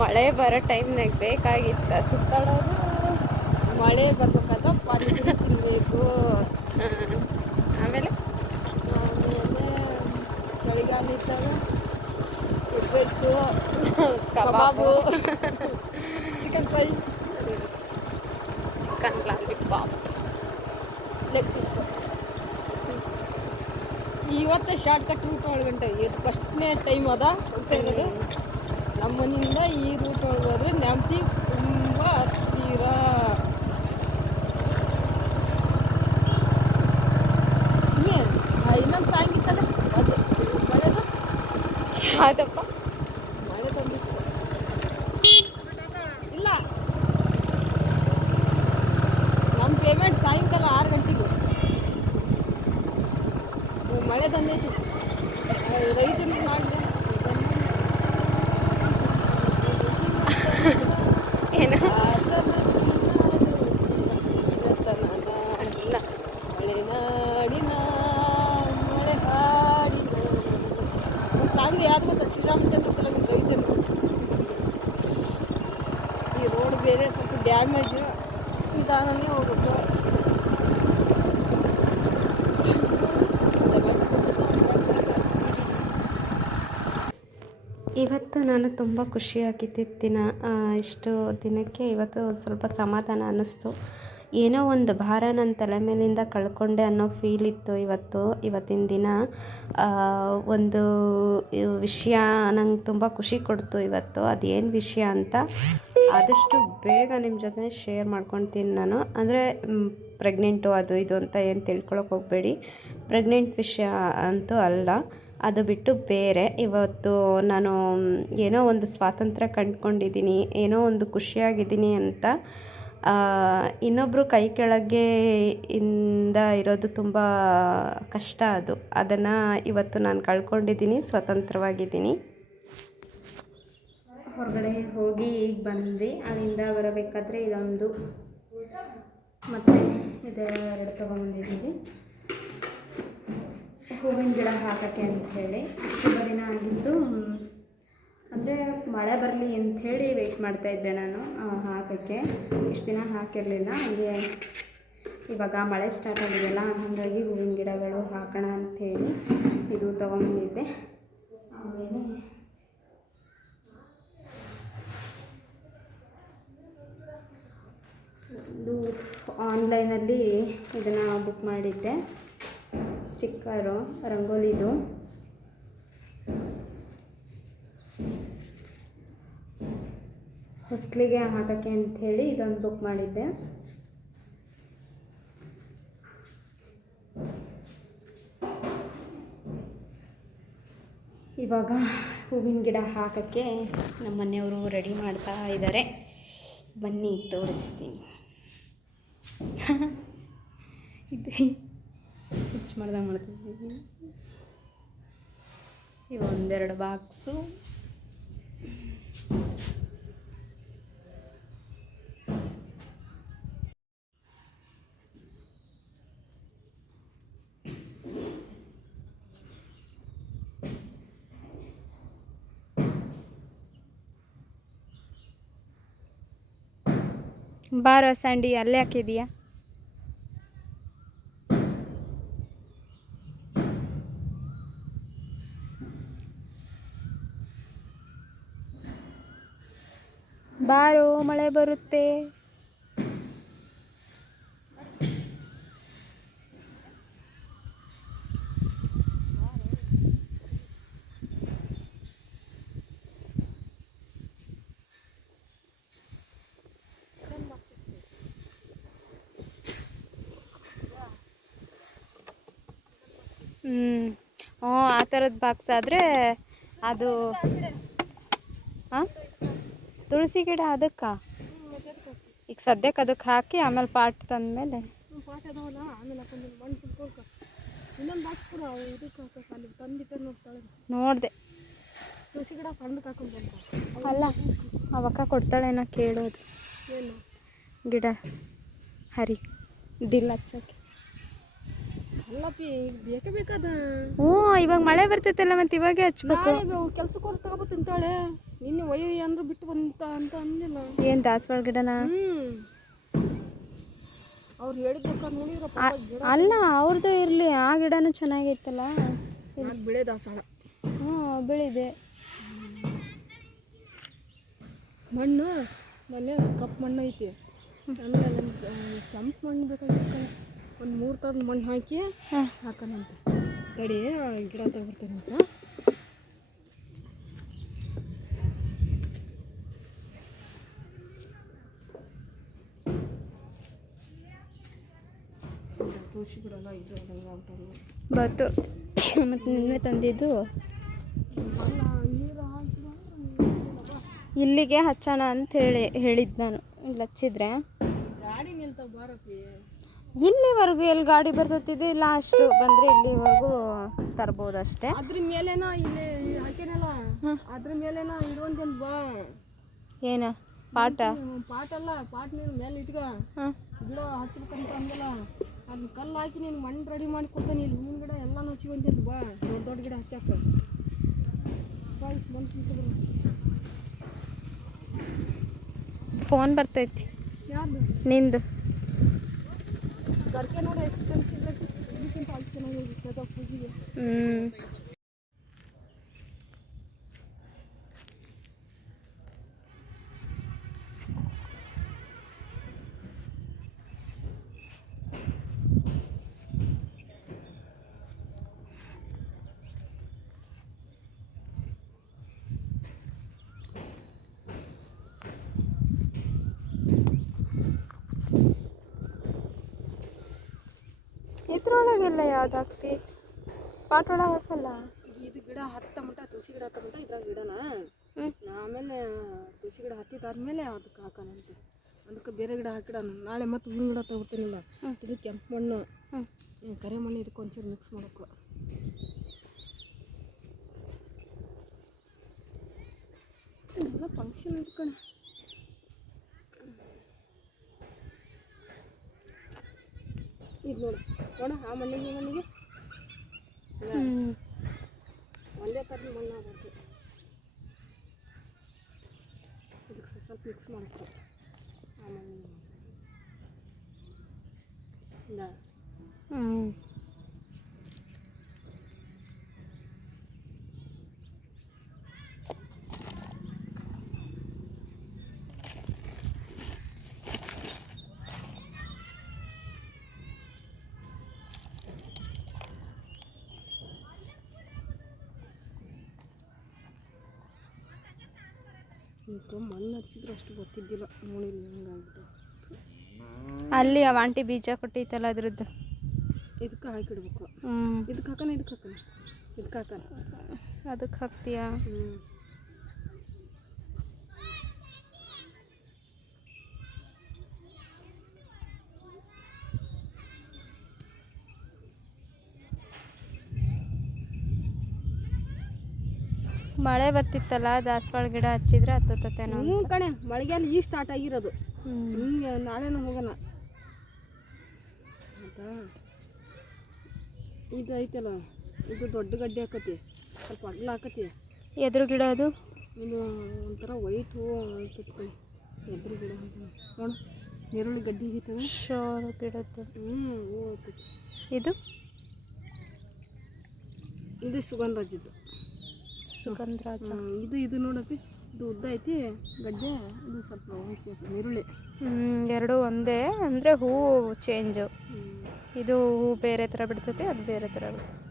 ಮಳೆ ಬರೋ ಟೈಮ್ನಾಗ ಬೇಕಾಗಿತ್ತ ಸುತ್ತಾಡೋದು ಮಳೆ ಬರ್ಬೇಕಾದ್ರೆ ಪಾನಿಪುರಿ ತಿನ್ನಬೇಕು ಆಮೇಲೆ? ಆಮೇಲೆ ಚಳಿಗಾಲ ಇದ್ದಾಗ ಉಪ್ಪೆಸು kebab. Chicken fry. Chicken lollipop ಇವತ್ತೇ ಶಾರ್ಟ್ ಕಟ್ ರೂಟ್ ಒಳಗಂಟ ಇದು ಫಸ್ಟ್ನೇ ಟೈಮ್ ಅದ. ಹೋಗ್ತಾ ಇರೋದು ನಮ್ಮ ಈ ರೂಟ್ ಒಳಗೆ ಹೋದ್ರೆ ನೆಮ್ಮದಿ ತುಂಬ ಹತ್ತಿರ. ಇನ್ನೊಂದು ಸಾಂಗಿತ್ತಲ್ಲ ಅದು ಒಳ್ಳೆಯದು ಯಾವ್ದಪ್ಪ? ಏನು? ಅಲ್ಲ. ಮಲೆನಾಡಿನ ಮಳೆ ಹಾಡಿನ ಸಾಂಗ್ ಯಾರು ಗೊತ್ತಾ? ಶ್ರೀರಾಮಚಂದ್ರ ಫಿಲಮ್ ರವಿಚಂದ್ರ ಈ ರೋಡ್ ಬೇರೆ ಸ್ವಲ್ಪ ಡ್ಯಾಮೇಜ್ ನಿಧಾನನೇ ಹೋಗುತ್ತೆ ಇವತ್ತು ನಾನು ತುಂಬ ಖುಷಿಯಾಗಿದ್ದಿದ್ದ ದಿನ ಇಷ್ಟು ದಿನಕ್ಕೆ ಇವತ್ತು ಸ್ವಲ್ಪ ಸಮಾಧಾನ ಅನ್ನಿಸ್ತು. ಏನೋ ಒಂದು ಭಾರ ನನ್ನ ತಲೆ ಮೇಲಿಂದ ಕಳ್ಕೊಂಡೆ ಅನ್ನೋ ಫೀಲ್ ಇತ್ತು ಇವತ್ತು, ಇವತ್ತಿನ ದಿನ. ಒಂದು ವಿಷಯ ನಂಗೆ ತುಂಬ ಖುಷಿ ಕೊಡ್ತು ಇವತ್ತು. ಅದೇನು ವಿಷಯ ಅಂತ ಆದಷ್ಟು ಬೇಗ ನಿಮ್ಮ ಜೊತೆ ಶೇರ್ ಮಾಡ್ಕೊತೀನಿ ನಾನು. ಅಂದರೆ ಪ್ರೆಗ್ನೆಂಟು ಅದು ಇದು ಅಂತ ಏನು ತಿಳ್ಕೊಳಕ್ಕೆ ಹೋಗಬೇಡಿ. ಪ್ರೆಗ್ನೆಂಟ್ ವಿಷಯ ಅಂತೂ ಅಲ್ಲ. ಅದು ಬಿಟ್ಟು ಬೇರೆ. ಇವತ್ತು ನಾನು ಏನೋ ಒಂದು ಸ್ವಾತಂತ್ರ್ಯ ಕಂಡ್ಕೊಂಡಿದ್ದೀನಿ, ಏನೋ ಒಂದು ಖುಷಿಯಾಗಿದ್ದೀನಿ ಅಂತ. ಇನ್ನೊಬ್ಬರು ಕೈ ಕೆಳಗೆ ಇಂದ ಇರೋದು ತುಂಬ ಕಷ್ಟ ಅದು. ಅದನ್ನು ಇವತ್ತು ನಾನು ಕಳ್ಕೊಂಡಿದ್ದೀನಿ, ಸ್ವತಂತ್ರವಾಗಿದ್ದೀನಿ. ಹೊರಗಡೆ ಹೋಗಿ ಈಗ ಬಂದ್ವಿ. ಅಲ್ಲಿಂದ ಬರಬೇಕಾದ್ರೆ ಇದೊಂದು ಮತ್ತೆ ಮತ್ತು ಇದೆರಡು ತೊಗೊಂಬಂದಿದ್ದೀವಿ ಹೂವಿನ ಗಿಡ ಹಾಕೋಕ್ಕೆ ಅಂಥೇಳಿ ಇಷ್ಟು ದಿನ ಆಗಿತ್ತು ಅಂದರೆ ಮಳೆ ಬರಲಿ ಅಂಥೇಳಿ ವೆಯ್ಟ್ ಮಾಡ್ತಾ ಇದ್ದೆ ನಾನು ಹಾಕೋಕ್ಕೆ. ಇಷ್ಟು ದಿನ ಹಾಕಿರಲಿಲ್ಲ, ಹಂಗೆ ಇವಾಗ ಮಳೆ ಸ್ಟಾರ್ಟ್ ಆಗಿದೆಯಲ್ಲ, ಹಾಗಾಗಿ ಹೂವಿನ ಗಿಡಗಳು ಹಾಕೋಣ ಅಂಥೇಳಿ ಇದು ತೊಗೊಂಬಂದಿದ್ದೆ ಆಮೇಲೆ ಇದು ಆನ್ಲೈನಲ್ಲಿ ಇದನ್ನು ಬುಕ್ ಮಾಡಿದ್ದೆ. ಸ್ಟಿಕ್ಕರು ರಂಗೋಲಿದು. ಹೊಸ್ಲಿಗೆ ಹಾಕೋಕ್ಕೆ ಅಂಥೇಳಿ ಇದೊಂದು ಬುಕ್ ಮಾಡಿದ್ದೆ. ಇವಾಗ ಹೂವಿನ ಗಿಡ ಹಾಕೋಕ್ಕೆ ನಮ್ಮ ಮನೆಯವರು ರೆಡಿ ಮಾಡ್ತಾ ಇದ್ದಾರೆ. ಬನ್ನಿ ತೋರಿಸ್ತೀನಿ. ಇದು ಮಾಡ್ದಂಗೆ ಮಾಡ್ತಿದ್ದೀನಿ ಈ ಒಂದೆರಡು ಬಾಕ್ಸು. ಬಾರ ಸ್ಯಾಂಡಿ ಅಲ್ಲೇ ಹಾಕಿದೀಯಾ ಬಾರೋ ಮಳೆ ಬರುತ್ತೆ? ಹ್ಞೂ ಹ್ಞೂ ಆ ಥರದ ಬಾಕ್ಸ್ ಆದರೆ ಅದು ಹಾಂ ತುಳಸಿ ಗಿಡ ಅದಕ್ಕೆ? ಸದ್ಯಕ್ಕೆ ಅದಕ್ಕೆ ಹಾಕಿ ಆಮೇಲೆ ಪಾಟ್ ತಂದ ಮೇಲೆ ಅದಾವಲ್ಲ ಆಮೇಲೆ ಹಾಕೊಂಡು ಮಣ್ಣು ಕುಟ್ಕೊಳ್ಕ ಇನ್ನೊಂದು ಬಾಕ್ಸ್ ಕೂಡ ಇದಕ್ಕೆ ಹಾಕಕ್ಕೆ ಅಲ್ಲಿ ತಂದಿಟ್ಟು ನೋಡ್ತಾಳೆ. ನೋಡಿದೆ. ತುಳಸಿ ಗಿಡ ಸಣ್ಣಕ್ಕೆ ಹಾಕೊಂಡು ಬಂತ ಅಲ್ಲ ಅವಕ್ಕ ಕೊಡ್ತಾಳೇನೋ ಕೇಳೋದು. ಏನು? ಗಿಡ ಹರಿ ಡಿಲ್ ಹಚ್ಚೋಕೆ. ಅಲ್ಲಪ್ಪಿ ಈಗ ಬೇಕೇ ಬೇಕಾದ. ಹ್ಞೂ ಇವಾಗ ಮಳೆ ಬರ್ತೈತಲ್ಲ ಮತ್ತೆ ಇವಾಗೆ ಹಚ್ಬೇಕು. ಕೆಲ್ಸಕ್ಕೆ ಹೋಗಿ ತಗೋಬತ್ತು ಅಂತಾಳೆ ನಿನ್ನೆ ಒಯ್ಯಿ ಅಂದ್ರೆ ಬಿಟ್ಟು ಬಂತ ಅಂತ ಅಂದಿಲ್ಲ. ಏನು ದಾಸವಾಳ ಗಿಡನ? ಅವ್ರು ಹೇಳಿದ ನೋಡಿದ್ರಪ್ಪ ಅಲ್ಲ ಅವ್ರದ್ದು ಇರಲಿ ಆ ಗಿಡನೂ ಚೆನ್ನಾಗಿತ್ತಲ್ಲ ಬಿಳೆ ದಾಸಾಳ ಹ್ಞೂ ಬೆಳಿದೆ. ಮಣ್ಣು ಮನೆ ಕಪ್ಪು ಮಣ್ಣು ಐತಿ. ಆಮೇಲೆ ನಮ್ಗೆ ಕೆಂಪು ಮಣ್ಣು ಬೇಕಾಗಿತ್ತು ಒಂದು ಮೂರು ಥರದ ಮಣ್ಣು ಹಾಕಿ ಹಾಕೋಣಂತೆ ತಡಿ ಗಿಡ ತಗೊಬರ್ತೇನಂತ ತುಳಸಿ ಗಿಡ ಎಲ್ಲ ಇದು ಅದಂಗೆ ಉಂಟಲ್ಲ ಬತ್ತು ಮತ್ತು ನಿನ್ನೆ ತಂದಿದ್ದು. ಇಲ್ಲಿಗೆ ಹಚ್ಚೋಣ ಅಂತ ಹೇಳಿ ಹೇಳಿದ್ದು ನಾನು. ಇಲ್ಲಿ ಹಚ್ಚಿದ್ರೆ. ಇಲ್ಲಿವರೆಗೂ ಎಲ್ಲಿ ಗಾಡಿ ಬರ್ತೈತಿದೆ? ಅಷ್ಟು ಬಂದರೆ ಇಲ್ಲಿವರೆಗೂ ತರ್ಬೋದು ಅಷ್ಟೇ. ಅದ್ರ ಮೇಲೇನ ಇಲ್ಲಿ ಹಾಕೇನಲ್ಲ? ಅದ್ರ ಮೇಲೇನ ಬಾ? ಏನು? ಪಾಟ? ಹ್ಮ್, ಪಾಟ್ ಅಲ್ಲ ಪಾಟ್ ನೀನು ಮೇಲೆ ಇಟ್ಕ. ಗಿಡ ಹಚ್ಬೇಕಂತ ಅಂದಲ್ಲ. ಅದನ್ನ ಕಲ್ಲು ಹಾಕಿ ನೀನು ಮಣ್ಣು ರೆಡಿ ಮಾಡಿ ಕೊಡ್ತಾನೆ ಇಲ್ಲಿ ಹೂವಿನ ಗಿಡ ಎಲ್ಲಾನು ಹಚ್ಕೊಂತಿದ್ದು ಬಾ. ದೊಡ್ಡ ದೊಡ್ಡ ಗಿಡ ಬಂದು ಕುಂತ್ರು. ಫೋನ್ ಬರ್ತೈತಿ. ಯಾರು ನಿಂದು. ಬರ್ಕೆ ನೋಡಿ ಎಷ್ಟು ಇದಕ್ಕಿಂತ ಅಲ್ಲಿ ಚೆನ್ನಾಗಿ ಪೂಜೆಗೆ. ಹ್ಞೂ ಇದ್ರೊಳಗೆಲ್ಲ ಯಾವ್ದು ಹಾಕ್ತಿ ಪಾಟ್ ಒಳಗೆ ಹಾಕಲ್ಲ? ಇದು ಗಿಡ ಹತ್ತ ಮಟ ತುಳಸಿ ಗಿಡ ಹತ್ತ ಮಟ ಇದ್ರಾಗ ಗಿಡನ ಆಮೇಲೆ ತುಳಸಿ ಗಿಡ ಹತ್ತಿದಾದ್ಮೇಲೆ ಅದಕ್ಕೆ ಹಾಕೋಣಂತೆ ಅದಕ್ಕೆ ಬೇರೆ ಗಿಡ ಹಾಕಿಡೋಣ ನಾಳೆ ಮತ್ತೆ ಹೂವಿನ ಗಿಡ ತಗೋತೀನಿಲ್ಲ ಇದು ಕೆಂಪು ಮಣ್ಣು. ಕರಿ ಮಣ್ಣು ಇದಕ್ಕೆ ಒಂಚೂರು ಮಿಕ್ಸ್ ಮಾಡಬೇಕು ಎಲ್ಲ ಫಂಕ್ಷನ್ ಇಟ್ಕಣ ಇದು ನೋಡು. ನೋಡ ಆ ಮಣ್ಣಿಗೆ ಈ ಮಣ್ಣಿಗೆ. ಒಂದೇ ಥರ ಮಣ್ಣು ಆಗುತ್ತೆ ಇದಕ್ಕೆ ಸ್ವಲ್ಪ ಮಿಕ್ಸ್ ಮಾಡ್ಕೊ ಆ ಮಣ್ಣಿಗೆ ಇಲ್ಲ ಹ್ಞೂ ಈಗ ಮಣ್ಣು ಹಚ್ಚಿದ್ರೆ ಅಷ್ಟು ಗೊತ್ತಿದ್ದಿಲ್ಲ. ನೋಡಿಲ್ಲ ಹಂಗಾಗ್ಬಿಟ್ಟು ಅಲ್ಲಿ ಅವ ಆಂಟಿ ಬೀಜ ಕೊಟ್ಟೈತಲ್ಲ ಅದ್ರದ್ದು? ಇದಕ್ಕೆ ಹಾಕಿಡ್ಬೇಕು. ಹ್ಞೂ ಇದಕ್ಕೆ ಹಾಕೋಣ ಇದಕ್ಕೆ ಹಾಕೋಣ ಇದಕ್ಕೆ ಹಾಕೋಣ ಅದಕ್ಕೆ ಹಾಕ್ತೀಯಾ? ಹ್ಞೂ ಮಳೆ ಬರ್ತಿತ್ತಲ್ಲ ದಾಸವಾಳ ಗಿಡ ಹಚ್ಚಿದ್ರೆ ಹತ್ತತೇನೋ ಹ್ಞೂ ಕಣೆ ಮಳೆಗಾಲ ಈಗ ಸ್ಟಾರ್ಟ್ ಆಗಿರೋದು. ಹಿಂಗೆ ನಾಳೆನೂ ಹೋಗೋಣ ಆಯ್ತಾ? ಇದು ಐತಲ್ಲ ಇದು ದೊಡ್ಡ ಗಡ್ಡೆ ಹಾಕತಿ ಸ್ವಲ್ಪ ಅಗಲ ಹಾಕತಿ ಎದುರು ಗಿಡ ಅದು? ಇದು ಒಂಥರ ವೈಟ್ ಹೂವು ಅಂತೈತಿ ಎದುರು ಗಿಡ ನೋಡು ನೀರುಳ್ಳಿ ಗಡ್ಡೆ ಹಿಗಿತವೆ ಶೋರ್ ಗಿಡದ್ದು. ಹ್ಞೂ ಹೂವು ಇದು ಇದು? ಇದು ಸುಗಂಧರಾಜದ್ದು. ಸುಗಂಧರಾಜ. ಇದು ಇದು ನೋಡಪ್ಪಿ. ಇದು ಉದ್ದ ಐತಿ ಗಡ್ಡೆ ಇದು ಸ್ವಲ್ಪ ಹುಣಸೆ ಈರುಳ್ಳಿ. ಎರಡು ಒಂದೇ ಅಂದರೆ ಹೂವು ಚೇಂಜು ಇದು ಹೂ ಬೇರೆ ಥರ ಬಿಡ್ತೈತಿ ಅದು ಬೇರೆ ಥರ ಬಿಡ್ತೈತೆ.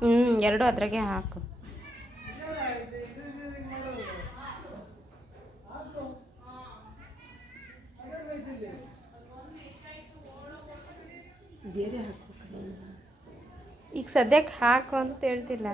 ಹ್ಞೂ ಎರಡು ಅದ್ರಾಗೆ ಹಾಕು. ಈಗ ಸದ್ಯಕ್ಕೆ ಹಾಕು ಅಂತ ಹೇಳ್ತಿಲ್ಲ.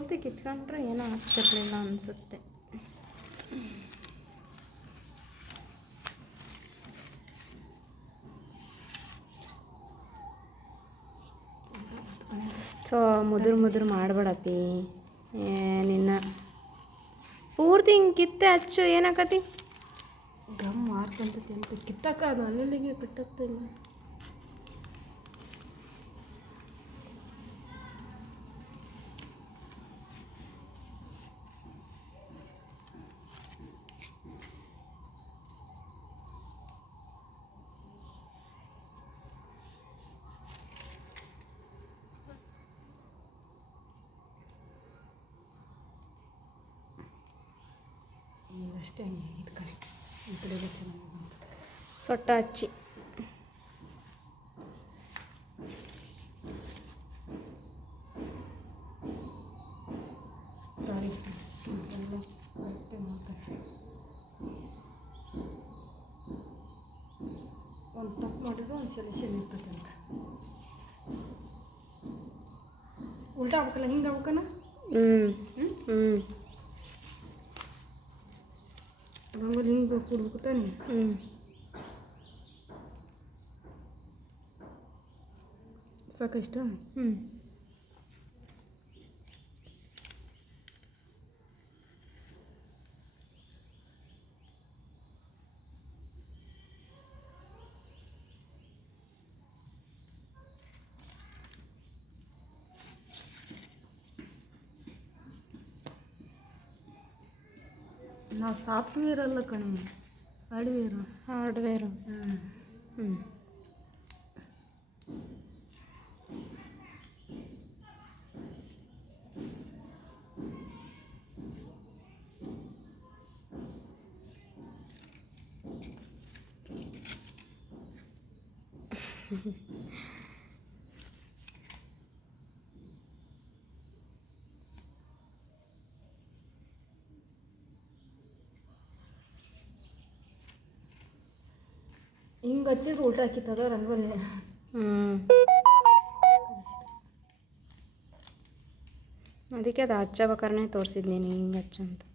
ಪೂರ್ತಿ ಕಿತ್ಕೊಂಡ್ರೆ ಏನೂ ಆಗ್ತಿರ್ಲಿಲ್ಲ ಅನಿಸುತ್ತೆ. ಸೊ ಮುದುರು ಮುದುರು ಮಾಡಬೇಡಪ್ಪಿ. ನಿನ್ನ. ಪೂರ್ತಿ ಹಿಂಗೆ ಕಿತ್ತೆ ಹಚ್ಚು ಏನಾಕತಿ? ಗಮ್ ಮಾರ್ಕಂತ ಕಿತ್ತಕ್ಕ ಅದು ಅಲ್ಲಿಗೆ ಬಿಟ್ಟತ್ತಿಲ್ಲ ಅಷ್ಟೇ ಇದು ಈ ಕಡೆ ಎಲ್ಲ ಚೆನ್ನಾಗಿ ಬಂತು. ಸೊಟ್ಟ ಹಚ್ಚಿ ಸಾರಿ ಒಂದು ತಪ್ಪು ಮಾಡಿದ್ರೆ ಒಂದು ಸೊಲ್ಯೂಷನ್ ಇರ್ತೈತೆ ಅಂತ. ಉಲ್ಟಾ ಆಗ್ಬೇಕಲ್ಲ ಹಿಂಗೆ ಆಗ್ಬೇಕನ? ಹ್ಞೂ ಹ್ಞೂ ರಂಗೋಲಿ ಹಿಂಗೆ ಕೊಡ್ಬೇಕು ತಾನೆ ಹ್ಞೂ ಸಾಕಷ್ಟು ಹ್ಞೂ ನಾ ಸಾಫ್ಟ್ವೇರ್ ಅಲ್ಲ ಕಣೆ ಹಾರ್ಡ್ವೇರು ಹಾರ್ಡ್ವೇರು ಹ್ಞೂ ಹ್ಞೂ ಹಿಂಗೆ ಹಚ್ಚಿದ್ರೆ ಉಲ್ಟಾ ಹಾಕಿತ್ತದ ರಂಗೋಲಿ. ಅದಕ್ಕೆ ಅದು ಹಚ್ಚಬೇಕಾದ್ರೆ ತೋರಿಸಿದ್ದೀನಿ ಹಿಂಗೆ ಹಚ್ಚು